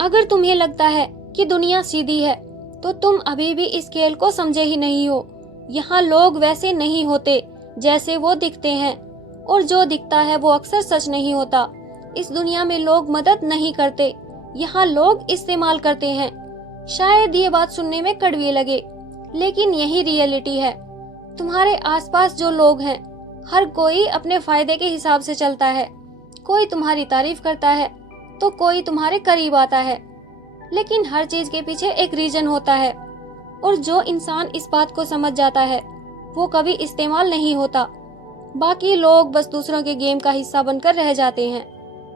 अगर तुम्हें लगता है कि दुनिया सीधी है तो तुम अभी भी इस खेल को समझे ही नहीं हो। यहाँ लोग वैसे नहीं होते जैसे वो दिखते हैं, और जो दिखता है वो अक्सर सच नहीं होता। इस दुनिया में लोग मदद नहीं करते, यहाँ लोग इस्तेमाल करते हैं। शायद ये बात सुनने में कड़वी लगे, लेकिन यही रियलिटी है। तुम्हारे आसपास जो लोग हैं, हर कोई अपने फायदे के हिसाब से चलता है। कोई तुम्हारी तारीफ करता है तो कोई तुम्हारे करीब आता है, लेकिन हर चीज के पीछे एक रीजन होता है। और जो इंसान इस बात को समझ जाता है वो कभी इस्तेमाल नहीं होता। बाकी लोग बस दूसरों के गेम का हिस्सा बनकर रह जाते हैं।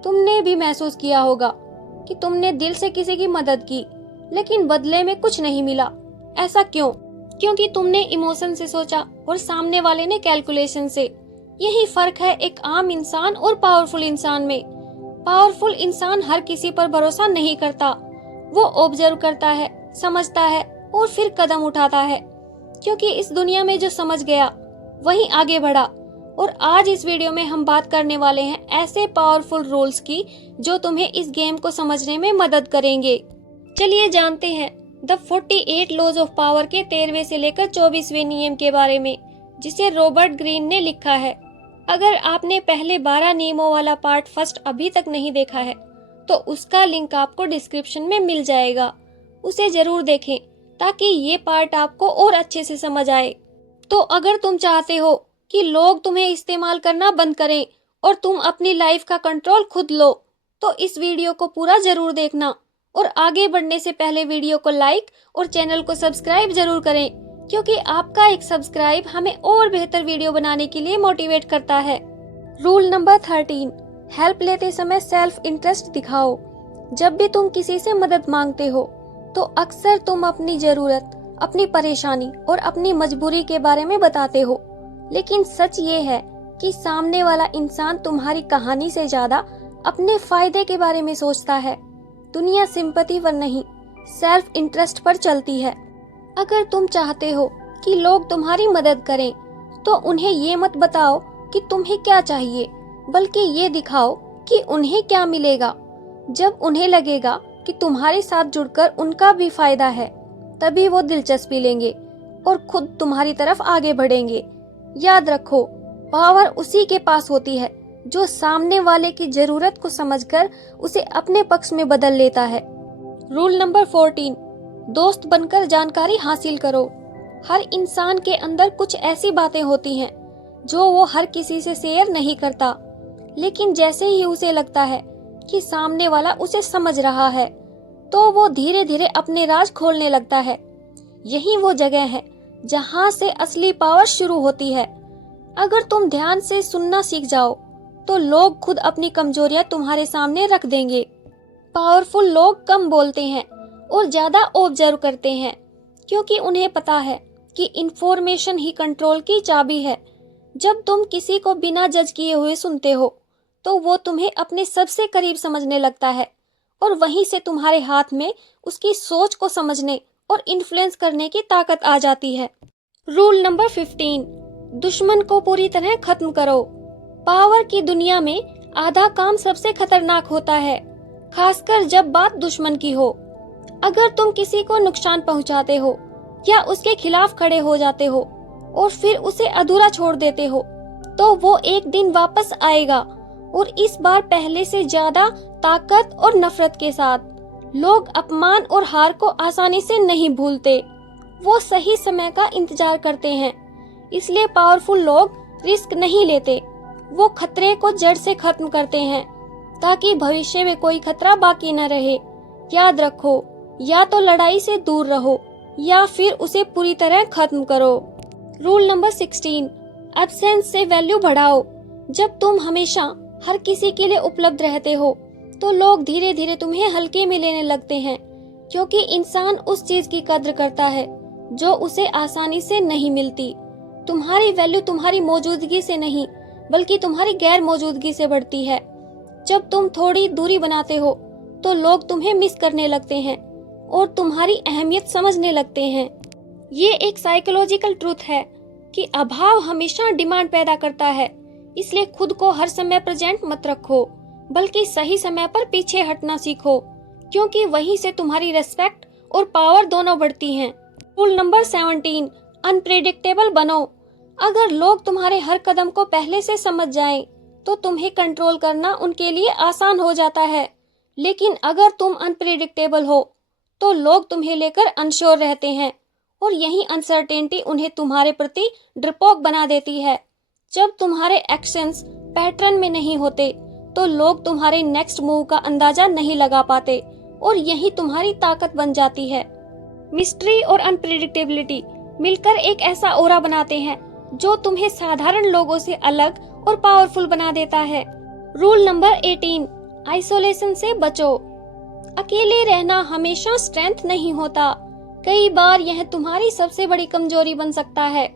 तुमने भी महसूस किया होगा कि तुमने दिल से किसी की मदद की, लेकिन बदले में कुछ नहीं मिला। ऐसा क्यों? क्योंकि तुमने इमोशन से सोचा और सामने वाले ने कैलकुलेशन से। यही फर्क है एक आम इंसान और पावरफुल इंसान में। पावरफुल इंसान हर किसी पर भरोसा नहीं करता। वो ऑब्जर्व करता है, समझता है और फिर कदम उठाता है, क्योंकि इस दुनिया में जो समझ गया वही आगे बढ़ा। और आज इस वीडियो में हम बात करने वाले हैं ऐसे पावरफुल रूल्स की जो तुम्हें इस गेम को समझने में मदद करेंगे। चलिए जानते हैं द 48 लॉज ऑफ पावर के 13वें से लेकर 24वें नियम के बारे में, जिसे रॉबर्ट ग्रीन ने लिखा है। अगर आपने पहले 12 नियमों वाला पार्ट फर्स्ट अभी तक नहीं देखा है तो उसका लिंक आपको डिस्क्रिप्शन में मिल जाएगा। उसे जरूर देखें ताकि ये पार्ट आपको और अच्छे से समझ आए। तो अगर तुम चाहते हो कि लोग तुम्हें इस्तेमाल करना बंद करें और तुम अपनी लाइफ का कंट्रोल खुद लो, तो इस वीडियो को पूरा जरूर देखना। और आगे बढ़ने से पहले वीडियो को लाइक और चैनल को सब्सक्राइब जरूर करें, क्योंकि आपका एक सब्सक्राइब हमें और बेहतर वीडियो बनाने के लिए मोटिवेट करता है। रूल नंबर 13, हेल्प लेते समय सेल्फ इंटरेस्ट दिखाओ। जब भी तुम किसी से मदद मांगते हो तो अक्सर तुम अपनी जरूरत, अपनी परेशानी और अपनी मजबूरी के बारे में बताते हो, लेकिन सच ये है कि सामने वाला इंसान तुम्हारी कहानी से ज्यादा अपने फायदे के बारे में सोचता है। दुनिया सिंपैथी पर नहीं, सेल्फ इंटरेस्ट पर चलती है। अगर तुम चाहते हो कि लोग तुम्हारी मदद करें तो उन्हें ये मत बताओ कि तुम्हें क्या चाहिए, बल्कि ये दिखाओ कि उन्हें क्या मिलेगा। जब उन्हें लगेगा कि तुम्हारे साथ जुड़कर उनका भी फायदा है, तभी वो दिलचस्पी लेंगे और खुद तुम्हारी तरफ आगे बढ़ेंगे। याद रखो, पावर उसी के पास होती है जो सामने वाले की जरूरत को समझकर उसे अपने पक्ष में बदल लेता है। रूल नंबर 14, दोस्त बनकर जानकारी हासिल करो। हर इंसान के अंदर कुछ ऐसी बातें होती हैं जो वो हर किसी से शेयर नहीं करता, लेकिन जैसे ही उसे लगता है कि सामने वाला उसे समझ रहा है तो वो धीरे धीरे अपने राज खोलने लगता है। यही वो जगह है जहाँ से असली पावर शुरू होती है। अगर तुम ध्यान से सुनना सीख जाओ तो लोग खुद अपनी कमजोरियां तुम्हारे सामने रख देंगे। पावरफुल लोग कम बोलते हैं और ज्यादा ऑब्जर्व करते हैं, क्योंकि उन्हें पता है कि इंफॉर्मेशन ही कंट्रोल की चाबी है। जब तुम किसी को बिना जज किए हुए सुनते हो तो वो तुम्हें अपने सबसे करीब समझने लगता है, और वहीं से तुम्हारे हाथ में उसकी सोच को समझने और इन्फ्लुएंस करने की ताकत आ जाती है। रूल नंबर 15, दुश्मन को पूरी तरह खत्म करो। पावर की दुनिया में आधा काम सबसे खतरनाक होता है, खासकर जब बात दुश्मन की हो। अगर तुम किसी को नुकसान पहुंचाते हो या उसके खिलाफ खड़े हो जाते हो और फिर उसे अधूरा छोड़ देते हो, तो वो एक दिन वापस आएगा, और इस बार पहले से ज्यादा ताकत और नफरत के साथ। लोग अपमान और हार को आसानी से नहीं भूलते, वो सही समय का इंतजार करते हैं। इसलिए पावरफुल लोग रिस्क नहीं लेते, वो खतरे को जड़ से खत्म करते हैं ताकि भविष्य में कोई खतरा बाकी न रहे। याद रखो, या तो लड़ाई से दूर रहो या फिर उसे पूरी तरह खत्म करो। रूल नंबर 16, एब्सेंस से वैल्यू बढ़ाओ। जब तुम हमेशा हर किसी के लिए उपलब्ध रहते हो तो लोग धीरे धीरे तुम्हें हल्के में लेने लगते हैं, क्योंकि इंसान उस चीज की कद्र करता है जो उसे आसानी से नहीं मिलती। तुम्हारी वैल्यू तुम्हारी मौजूदगी से नहीं, बल्कि तुम्हारी गैर मौजूदगी से बढ़ती है। जब तुम थोड़ी दूरी बनाते हो तो लोग तुम्हें मिस करने लगते हैं और तुम्हारी अहमियत समझने लगते हैं। ये एक साइकोलॉजिकल ट्रूथ है कि अभाव हमेशा डिमांड पैदा करता है। इसलिए खुद को हर समय प्रेजेंट मत रखो, बल्कि सही समय पर पीछे हटना सीखो, क्योंकि वहीं से तुम्हारी रेस्पेक्ट और पावर दोनों बढ़ती हैं। रूल नंबर 17, अनप्रेडिक्टेबल बनो। अगर लोग तुम्हारे हर कदम को पहले से समझ जाएं, तो तुम्हें कंट्रोल करना उनके लिए आसान हो जाता है। लेकिन अगर तुम अनप्रेडिक्टेबल हो, तो लोग तुम्हें लेकर अनश्योर रहते हैं और यही अनसर्टेनिटी उन्हें तुम्हारे प्रति डरपोक बना देती है। जब तुम्हारे एक्शंस पैटर्न में नहीं होते, तो लोग तुम्हारे नेक्स्ट मूव का अंदाजा नहीं लगा पाते और यही तुम्हारी ताकत बन जाती है। मिस्ट्री और अनप्रेडिक्टेबिलिटी मिलकर एक ऐसा ऑरा बनाते हैं जो तुम्हें साधारण लोगों से अलग और पावरफुल बना देता है। रूल नंबर 18, आइसोलेशन से बचो। अकेले रहना हमेशा स्ट्रेंथ नहीं होता, कई बार यह तुम्हारी सबसे बड़ी कमजोरी बन सकता है।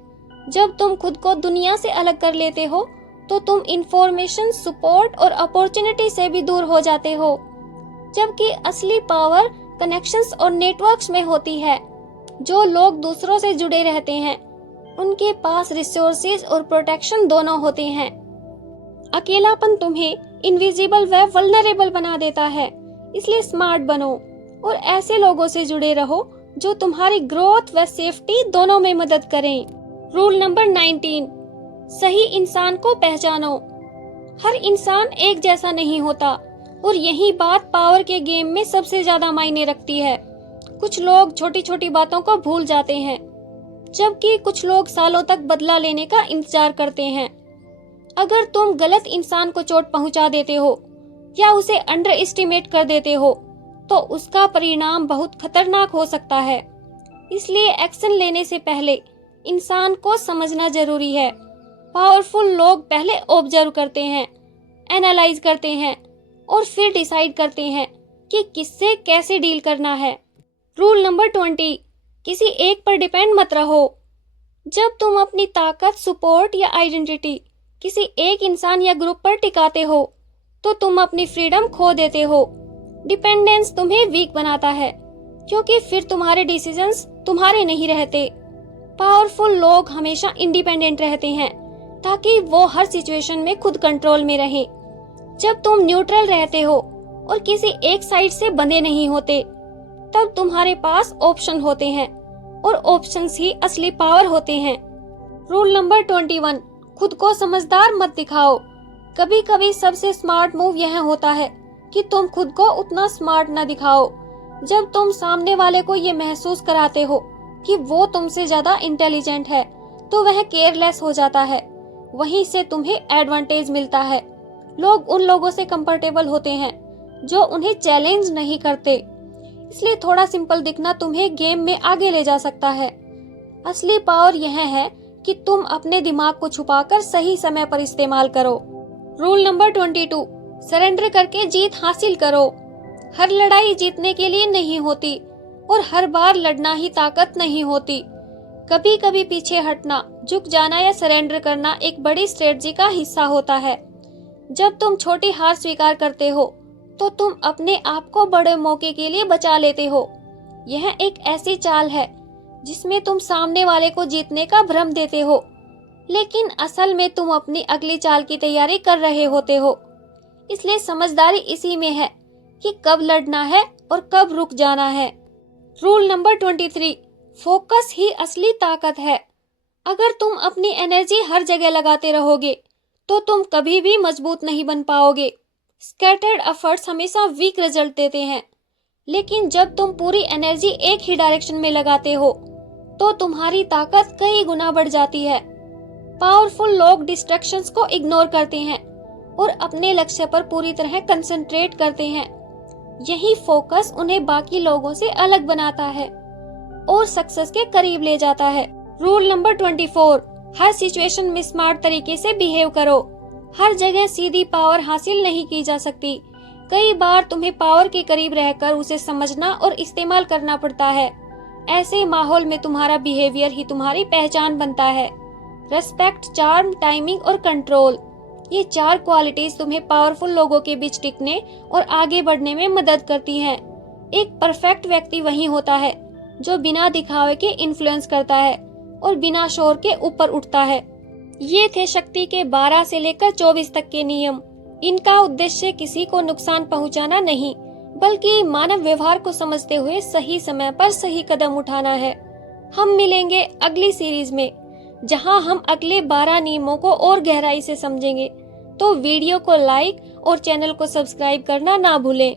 जब तुम खुद को दुनिया से अलग कर लेते हो, तो तुम इंफॉर्मेशन, सपोर्ट और अपॉर्चुनिटी से भी दूर हो जाते हो, जबकि असली पावर कनेक्शंस और नेटवर्क्स में होती है। जो लोग दूसरों से जुड़े रहते हैं, उनके पास रिसोर्सेज और प्रोटेक्शन दोनों होते हैं। अकेलापन तुम्हें इनविजिबल व वल्नरेबल बना देता है, इसलिए स्मार्ट बनो और ऐसे लोगों से जुड़े रहो जो तुम्हारी ग्रोथ व सेफ्टी दोनों में मदद करें। रूल नंबर 19, सही इंसान को पहचानो। हर इंसान एक जैसा नहीं होता और यही बात पावर के गेम में सबसे ज्यादा मायने रखती है। कुछ लोग छोटी छोटी बातों को भूल जाते हैं, जबकि कुछ लोग सालों तक बदला लेने का इंतजार करते हैं। अगर तुम गलत इंसान को चोट पहुंचा देते हो या उसे अंडर एस्टिमेट कर देते हो, तो उसका परिणाम बहुत खतरनाक हो सकता है। इसलिए एक्शन लेने से पहले इंसान को समझना जरूरी है। पावरफुल लोग पहले ऑब्जर्व करते हैं, एनालाइज करते हैं और फिर डिसाइड करते हैं कि किससे कैसे डील करना है। रूल नंबर 20, किसी एक पर डिपेंड मत रहो। जब तुम अपनी ताकत, सपोर्ट या आइडेंटिटी किसी एक इंसान या ग्रुप पर टिकाते हो, तो तुम अपनी फ्रीडम खो देते हो। डिपेंडेंस तुम्हें वीक बनाता है, क्योंकि फिर तुम्हारे डिसीजंस तुम्हारे नहीं रहते। पावरफुल लोग हमेशा इंडिपेंडेंट रहते हैं, ताकि वो हर सिचुएशन में खुद कंट्रोल में रहें। जब तुम न्यूट्रल रहते हो और किसी एक साइड से बंधे नहीं होते, तब तुम्हारे पास ऑप्शन होते हैं और ऑप्शंस ही असली पावर होते हैं। रूल नंबर 21, खुद को समझदार मत दिखाओ। कभी कभी सबसे स्मार्ट मूव यह होता है कि तुम खुद को उतना स्मार्ट न दिखाओ। जब तुम सामने वाले को ये महसूस कराते हो कि वो तुमसे ज्यादा इंटेलिजेंट है, तो वह केयरलेस हो जाता है। वहीं से तुम्हें एडवांटेज मिलता है। लोग उन लोगों से कंफर्टेबल होते हैं जो उन्हें चैलेंज नहीं करते। इसलिए थोड़ा सिंपल दिखना तुम्हें गेम में आगे ले जा सकता है। असली पावर यह है कि तुम अपने दिमाग को छुपाकर सही समय पर इस्तेमाल करो। रूल नंबर 22, सरेंडर करके जीत हासिल करो। हर लड़ाई जीतने के लिए नहीं होती और हर बार लड़ना ही ताकत नहीं होती। कभी कभी पीछे हटना, झुक जाना या सरेंडर करना एक बड़ी स्ट्रेटजी का हिस्सा होता है। जब तुम छोटी हार स्वीकार करते हो, तो तुम अपने आप को बड़े मौके के लिए बचा लेते हो। यह एक ऐसी चाल है जिसमें तुम सामने वाले को जीतने का भ्रम देते हो, लेकिन असल में तुम अपनी अगली चाल की तैयारी कर रहे होते हो। इसलिए समझदारी इसी में है कि कब लड़ना है और कब रुक जाना है। रूल नंबर 23, फोकस ही असली ताकत है। अगर तुम अपनी एनर्जी हर जगह लगाते रहोगे, तो तुम कभी भी मजबूत नहीं बन पाओगे। स्कैटर्ड एफर्ट्स हमेशा वीक रिजल्ट देते हैं, लेकिन जब तुम पूरी एनर्जी एक ही डायरेक्शन में लगाते हो, तो तुम्हारी ताकत कई गुना बढ़ जाती है। पावरफुल लोग डिस्ट्रैक्शंस को इग्नोर करते हैं और अपने लक्ष्य पर पूरी तरह कंसंट्रेट करते हैं। यही फोकस उन्हें बाकी लोगों से अलग बनाता है और सक्सेस के करीब ले जाता है। रूल नंबर 24, हर सिचुएशन में स्मार्ट तरीके से बिहेव करो। हर जगह सीधी पावर हासिल नहीं की जा सकती। कई बार तुम्हें पावर के करीब रहकर उसे समझना और इस्तेमाल करना पड़ता है। ऐसे माहौल में तुम्हारा बिहेवियर ही तुम्हारी पहचान बनता है। रेस्पेक्ट, चार्म, टाइमिंग और कंट्रोल, ये 4 क्वालिटीज तुम्हें पावरफुल लोगों के बीच टिकने और आगे बढ़ने में मदद करती हैं। एक परफेक्ट व्यक्ति वही होता है जो बिना दिखावे के इन्फ्लुएंस करता है और बिना शोर के ऊपर उठता है। ये थे शक्ति के 12 से लेकर 24 तक के नियम। इनका उद्देश्य किसी को नुकसान पहुंचाना नहीं, बल्कि मानव व्यवहार को समझते हुए सही समय पर सही कदम उठाना है। हम मिलेंगे अगली सीरीज में, जहां हम अगले 12 नियमों को और गहराई से समझेंगे। तो वीडियो को लाइक और चैनल को सब्सक्राइब करना ना भूलें।